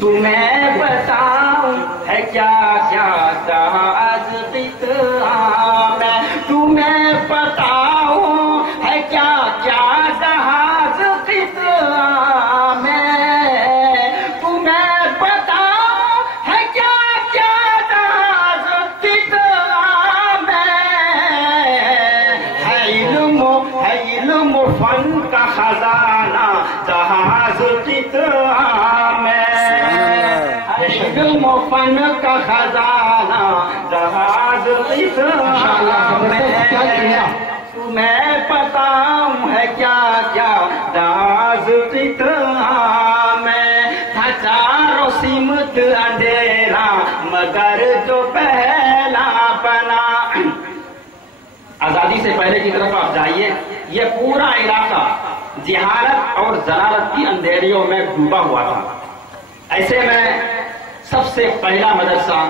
تمہیں بتاؤں ہے کیا کیا جہاز قطعہ میں، تمہیں بتاؤں ہے کیا کیا جہاز قطعہ میں، تمہیں بتاؤں ہے کیا کیا جہاز قطعہ میں، ہے علم و فن کا خزانہ جہاز قطعہ میں، علم و فن کا خزانہ جہاز قطعہ میں، تمہیں بتاؤں ہے کیا کیا جہاز قطعہ میں، تھا چاروں سمت اندھیرا مگر جو پہلا بنا۔ آزادی سے پہلے کی طرف آپ جائیے، یہ پورا علاقہ جہالت اور ضلالت کی اندھیریوں میں ڈوبا ہوا تھا۔ ایسے میں سب سے پہلا مدرسہ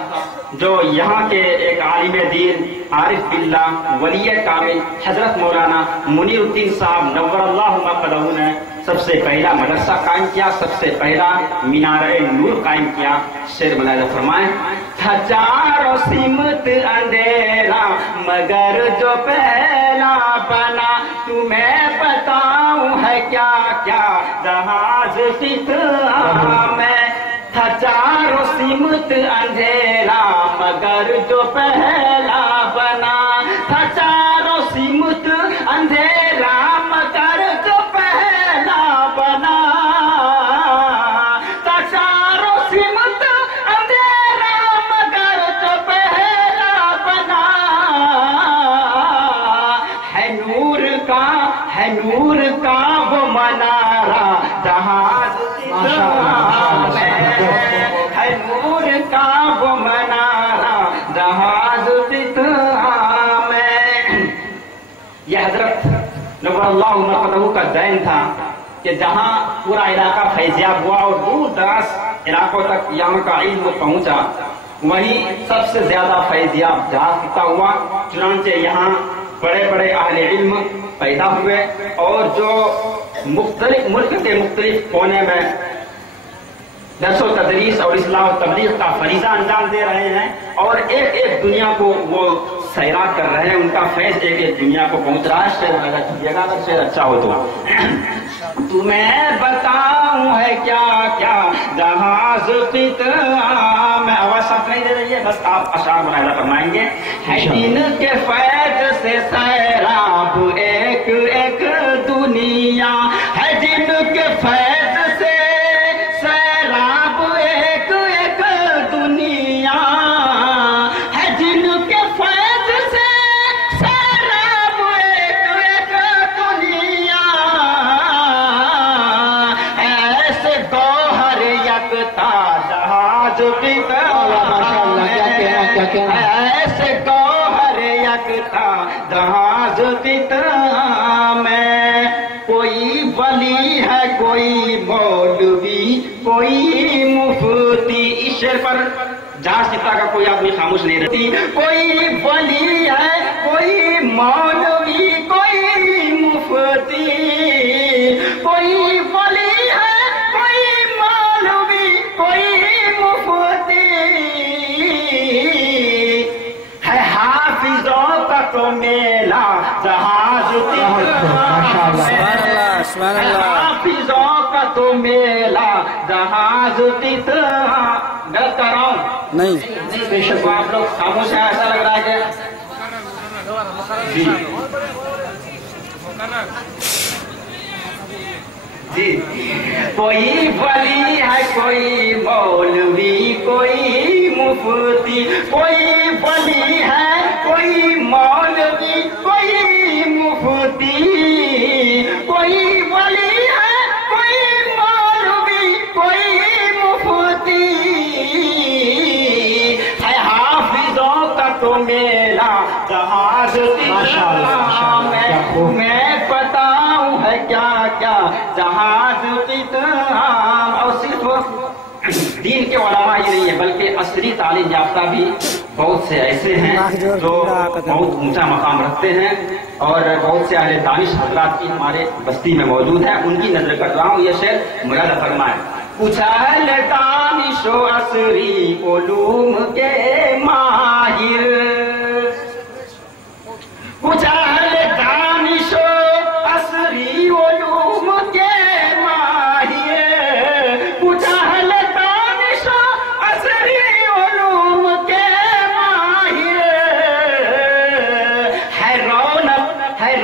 جو یہاں کے ایک عالم دین عارف باللہ ولی کامل حضرت مولانا منیر الدین صاحب نور اللہ مقدہ نے سب سے پہلا مدرسہ قائم کیا، سب سے پہلا مینار نور قائم کیا۔ شعر ملاحظہ فرمائیں، تھا چاروں سمت اندھیرا مگر جو پہلا بنا، تمہیں بتاؤں ہے کیا کیا جہاز قطعہ میں، تھا چاروں سمت اندھیرا مگر جو پہلا بنا، تھا چاروں سمت اندھیرا مگر جو پہلا بنا، تھا چاروں سمت اندھیرا مگر جو پہلا بنا، ہے نور کا وہ منارہ جہاز قطعہ میں، ہے نور کا وہ منارہ جہاز قطعہ میں۔ یہ حضرت نور اللہ مقدہ کا دین تھا کہ جہاں پورا علاقہ فیضیاب ہوا اور دور دراز علاقوں تک یہاں کا علم پہنچا، وہیں سب سے زیادہ فیضیاب جہاز قطعہ ہوا۔ چنانچہ یہاں بڑے بڑے اہل علم پیدا ہوئے اور جو مختلف ملک کے مختلف کونے میں درس و تدریس اور اصلاح و تبلیغ کا فریضہ انجام دے رہے ہیں، اور ایک ایک دنیا کو وہ سیراب کر رہے ہیں، ان کا فیض ایک ایک دنیا کو پہنچ رہا ہے۔ شعر اچھا ہو تو تمہیں بتاؤں ہے کیا کیا جہاز قطعہ میں، آواز صاف نہیں دے رہی ہے، بس آپ اشعار ملاحظہ فرمائیں گے، ہے جن کے فیض سے سیراب ایک ایک دنیا، ہے جن کے فیض سے سیراب ایک ایک دنیا، ہے جن کے فیض سے سیراب ایک ایک دنیا، ایسے گوہر یکتا جہاز قطعہ میں، ایسے گوہر یکتا جہاز قطعہ میں، کوئی ولی ہے کوئی مولوی کوئی مفتی۔ اس شعر پر جہاز قطعہ کا کوئی آدمی خاموش نہیں رہتی، کوئی ولی ہے کوئی مولوی کوئی مفتی، کوئی ولی ہے کوئی مولوی کوئی مفتی، ہے حافظوں کا تو میلہ جہاز قطعہ میں، حافظوں کا تو میلہ جہاز قطعہ۔ غلط کر رہا ہوں نہیں بے شک آپ لوگ خاموش ہیں، ایسا لگ رہا ہے کہ جی کوئی ولی ہے کوئی مولوی کوئی مفتی، کوئی ولی ہے کوئی مولوی کوئی مفتی، کوئی ولی ہے کوئی مولوی کوئی مفتی، ہے حافظوں کا تو میلہ جہاز قطعہ میں، بتاؤں ہے کیا کیا جہاز قطعہ۔ اور صرف دین کے علماء ہی نہیں ہے بلکہ عصری تعلیم یافتہ بھی بہت سے ایسے ہیں جو بہت اونچا مقام رکھتے ہیں، اور بہت سے اہل دانش حضرات کی ہمارے بستی میں موجود ہیں، ان کی نظر کر رہا ہوں۔ یہ شعر ملاحظہ فرمائیں، کچھ اہل دانش و عصری علوم کے ماہر، کچھ اہل دانش و عصری علوم کے ماہر، کچھ اہل دانش و عصری علوم کے ماہر، ہے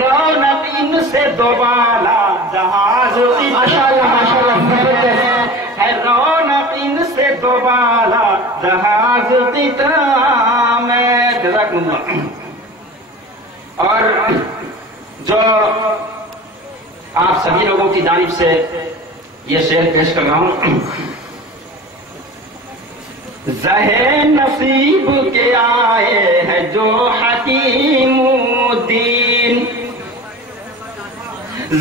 رونق ان سے دوبالا جہاز، ہے رونق ان سے دوبالا جہاز قطع میں۔ جزاکم اللہ۔ اور جو آپ سبھی لوگوں کی جانب سے یہ شعر پیش کر رہا ہوں، زہے نصیب کے آئے ہیں جو حکیم الدین،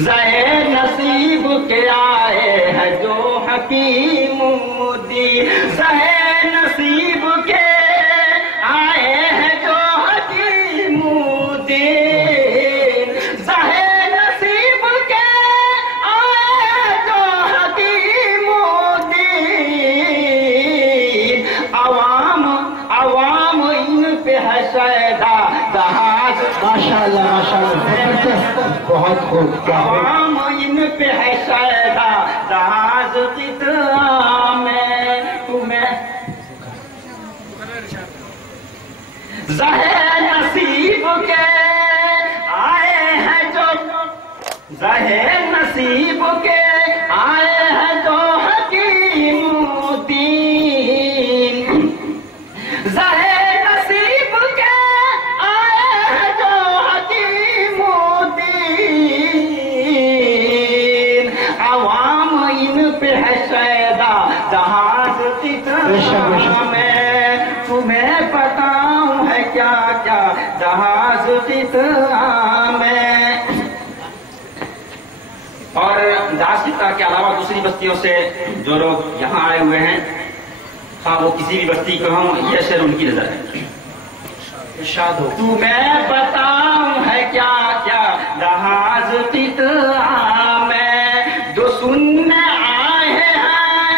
زہے نصیب کے آئے ہیں جو حکیم الدین، زہے نصیب کے آئے ہیں جو حکیم الدین، زہے نصیب کے آئے ہیں جو حکیم الدین، عوام ان پہ ہے شیدا جہاز، ماشاءاللہ ماشاءاللہ، بہت خوب، عوام ان پہ ہے شیدا جہاز قطع میں تمہیں، زہے نصیب کے آئے ہیں جو، زہے نصیب کے آئے ہیں جو حکیم الدین، زہے نصیب کے آئے ہیں جو حکیم الدین، عوام ان پہ ہے شیدا جہاز قطع میں، تمہیں بتاؤں ہے کیا کیا جہاز قطع میں۔ اور جہاز قطع کے علاوہ دوسری بستیوں سے جو لوگ یہاں آئے ہوئے ہیں، ہاں وہ کسی بھی بستی کو ہوں، یہ شعر ان کی نظر ہے۔ ارشاد ہو۔ تمہیں بتاؤں ہے کیا کیا جہاز قطع میں، جو سننے آئے ہیں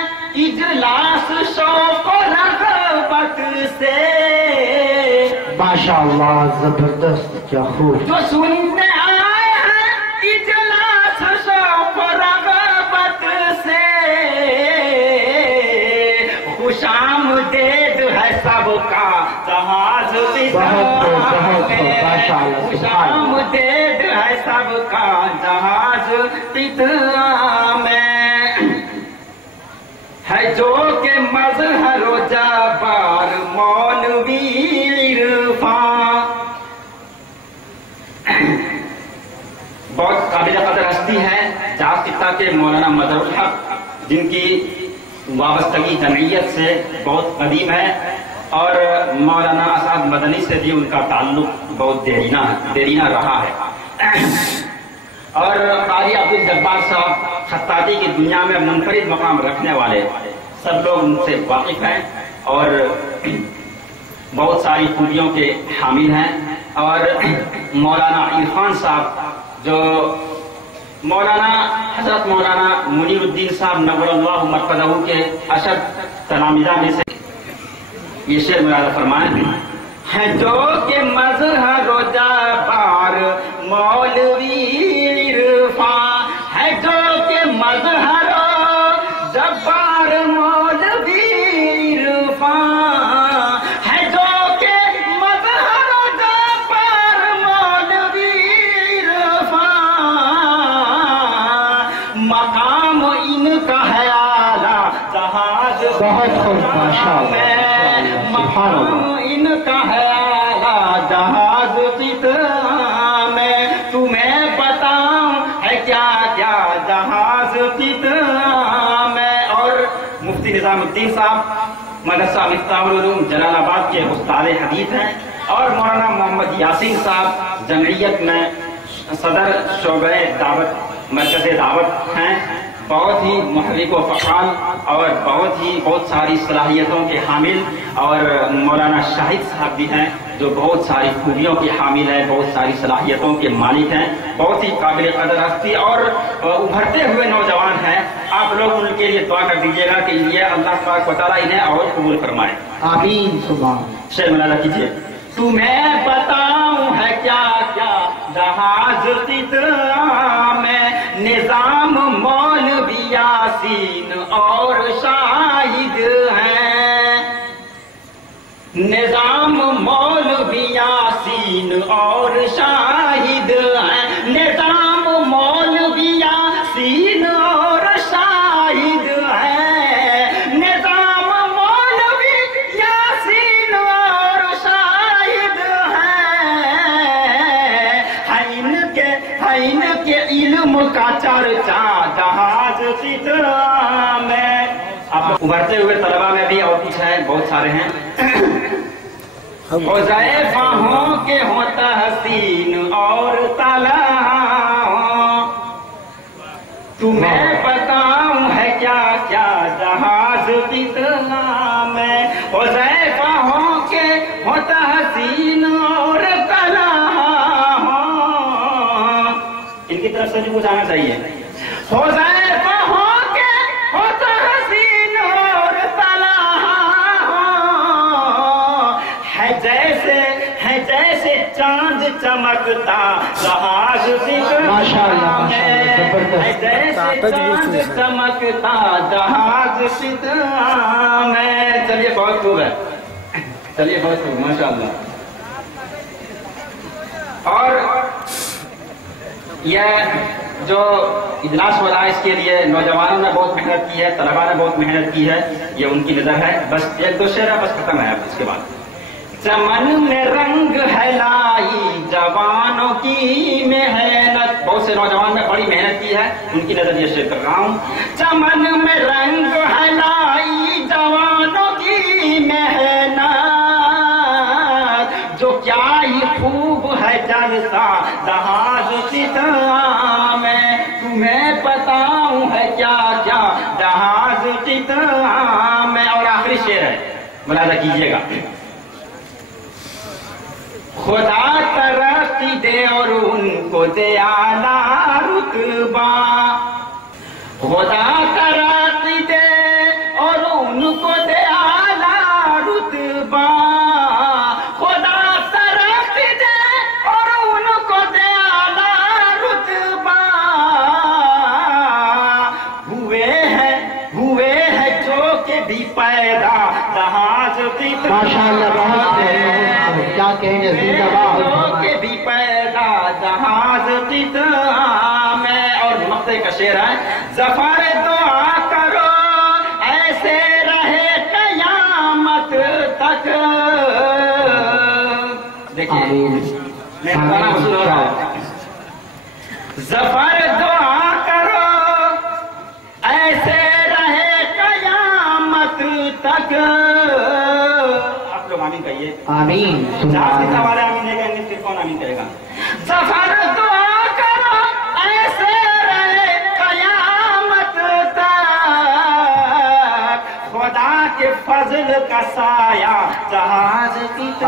اجلاس شوق و رغبت سے، ماشاءاللہ، زبردست، کیا خوب، جو سننے آئے ہیں اجلاس شوق و رغبت سے، خوش آمدید ہے سب کا جہاز قطع میں، خوش آمدید ہے سب کا جہاز قطع میں، ہے جو کہ مظہر و جبار مولوی عرفان، بہت قابل قدر ہستی ہے جہاز قطع کے مولانا مظہر الحق، جن کی وابستگی جمعیت سے بہت قدیم ہے، اور مولانا اسعد مدنی سے بھی ان کا تعلق بہت دیرینہ رہا ہے، اور قاری عبدالجبار صاحب خطاطی کی دنیا میں منفرد مقام رکھنے والے، سب لوگ ان سے واقف ہیں اور بہت ساری خوبیوں کے حامل ہیں۔ اور مولانا عرفان صاحب جو حضرت مولانا منیر الدین صاحب نور اللہ مرقدہ کے اشد تلامذہ میں سے، یہ شعر ملازہ فرمائیں، ہے جو کہ مظہر و جبار مولوی عرفان، ہے جو کہ مظہر و جبار مولوی عرفان، ہے جو کہ مظہر و جبار مولوی عرفان، مقام ان کا ہے اعلیٰ جہاز بہت خوب، ماشاءاللہ، مقام ان کا ہے اعلیٰ جہاز قطع میں، تمہیں بتاؤں ہے کیا کیا جہاز قطع میں۔ اور مفتی نظام الدین صاحب مدرسہ مفتاح العلوم جلال آباد کے استاد حدیث ہیں، اور مولانا محمد یاسین صاحب جمعیت میں صدر شعبہ دعوت مرکز دعوت ہیں، بہت ہی محرک و فعال اور بہت ساری صلاحیتوں کے حامل، اور مولانا شاہد صاحب بھی ہیں جو بہت ساری خوبیوں کی حامل ہے، بہت ساری صلاحیتوں کے مالک ہیں، بہت ہی قابل قدر ہستی اور ابھرتے ہوئے نوجوان ہیں. آپ لوگ ان کے لیے دعا کر دیجیے گا کہ یہ اللہ تبارک و تعالیٰ انہیں اور قبول فرمائے. آمین. سبحان. شعر ملاحظہ کیجیے. تمہیں بتاؤں ہے کیا کیا جہاز فضا میں، نظام مولوی یاسین اور شاہد ہیں. نظام مولوی یاسین اور شاہد ہیں. نظام مولوی یاسین اور شاہد ہیں. نظام مولوی یاسین اور شاہد ہیں. ان کے علم کا چرچا جہاز فضا میں. اب ابھرتے ہوئے طلبہ میں بھی اور کچھ ہے، بہت سارے ہیں. حذیفہ ہوں کہ ہوں تحسین اور طلحہ ہوں، تمہیں بتاؤں ہے کیا کیا جہاز فضا میں. حذیفہ ہوں کہ ہوں تحسین اور طلحہ ہوں. ان کی طرف سے بھی کچھ آنا چاہیے. حذیفہ ہوں کہ ہوں تحسین اور طلحہ ہوں، ہے جیسے چاند چمکتا جہاز فضا میں. ہے جیسے چاند چمکتا جہاز فضا میں. چلیے بہت خوب ہے، چلیے بہت خوب، ماشاء اللہ. اور یہ جو اجلاس ہو رہا ہے اس کے لیے نوجوانوں نے بہت محنت کی ہے، طلباء نے بہت محنت کی ہے، یہ ان کی نظر ہے. بس ایک دو شعر ہے، بس ختم ہے. اب اس کے بعد چمن میں رنگ ہے لائی جوانوں کی محنت. بہت سے نوجوان نے بڑی محنت کی ہے، ان کی نظر یہ شعر کر رہا ہوں. چمن میں رنگ ہے لائی جوانوں کی محنت، جو کیا ہی خوب ہے جلسہ جہاز فضا میں. تمہیں بتاؤں ہے کیا کیا جہاز فضا میں. اور آخری شعر ہے، ملاحظہ کیجیے گا. خدا ترقی دے اور ان کو دے اعلیٰ رتبہ. خدا ترقی دے اور ان کو دے اعلیٰ رتبہ. خدا ترقی دے اور ان کو دے اعلیٰ رتبہ. ہوئے ہیں جو کہ بھی پیدا جہاز فضا. ماشاءاللہ. بہت کیا کہیں. زندہ باد کے بھی پیدا جہاز فضا میں. اور مقطع کا شعر ہے. ظفر دعا کرو ایسے رہے قیامت تک. دیکھیے میں بتانا حصول ہو رہا ہے. ظفر دعا کرو ایسے رہے قیامت تک. آپ لوگ آمین کہیے. آمین. والے آمین نہیں کہیں گے پھر کون آمین کرے گا. ظفر دعا کرو ایسے رہے قیامت تک، خدا کے فضل کا سایہ جہاز فضا